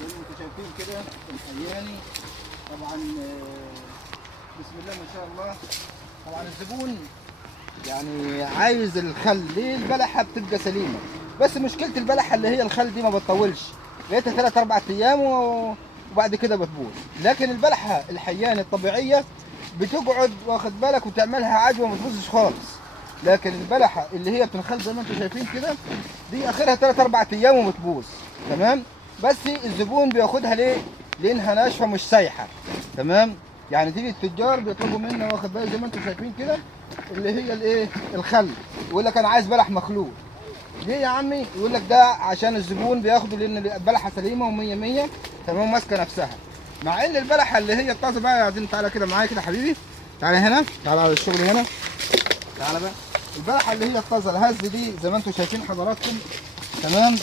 زي ما انتم شايفين كده الحياني طبعا. بسم الله ما شاء الله. طبعا الزبون يعني عايز الخل. ليه؟ البلحه بتبقى سليمه، بس مشكله البلحه اللي هي الخل دي ما بتطولش، لقيتها 3 4 ايام وبعد كده بتبوظ. لكن البلحه الحياني الطبيعيه بتقعد واخد بالك وتعملها عجوه ما بتبوظش خالص. لكن البلحه اللي هي بتنخل زي ما انتم شايفين كده دي اخرها 3 4 ايام وبتبوظ. تمام. بس الزبون بياخدها ليه؟ لانها ناشفه مش سايحه. تمام. يعني تيجي التجار بيطلبوا منا واخد بالك زي ما انتم شايفين كده اللي هي الايه؟ الخل. يقول لك انا عايز بلح مخلول. ليه يا عمي؟ يقول لك ده عشان الزبون بياخده لان البلحه سليمه ومية مية. تمام. ماسكه نفسها. مع ان البلحه اللي هي الطازه بقى، عايزين تعالى كده معايا كده حبيبي، تعالى هنا، تعالى على الشغل هنا، تعالى بقى. البلحه اللي هي الطازه الهز دي زي ما انتم شايفين حضراتكم، تمام،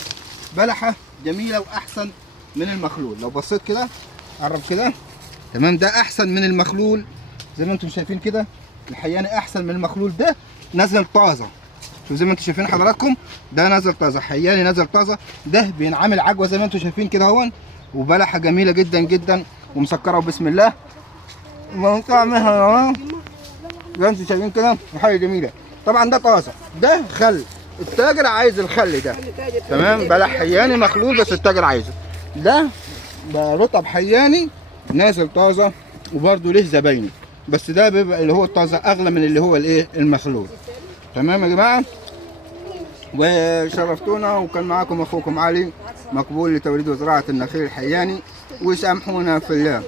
بلحه جميله واحسن من المخلول. لو بصيت كده قرب كده، تمام، ده احسن من المخلول زي ما انتم شايفين كده. الحياني احسن من المخلول. ده نزل طازه، شوف زي ما انتم شايفين حضراتكم، ده نزل طازه، حياني نزل طازه. ده بينعمل عجوه زي ما انتم شايفين كده اهون، وبلحه جميله جدا جدا ومسكره وبسم الله ما طعمها زي ما انتم شايفين كده، وحاجه جميله. طبعا ده طازه، ده خل. التاجر عايز الخل ده، تمام. بلح حياني مخلول بس التاجر عايزه. ده رطب حياني نازل طازه وبرده له زباينه، بس ده بيبقى اللي هو الطازه اغلى من اللي هو الايه؟ المخلول. تمام يا جماعه. وشرفتونا، وكان معاكم اخوكم علي مقبول لتوريد وزراعه النخيل الحياني، وسامحونا في الله.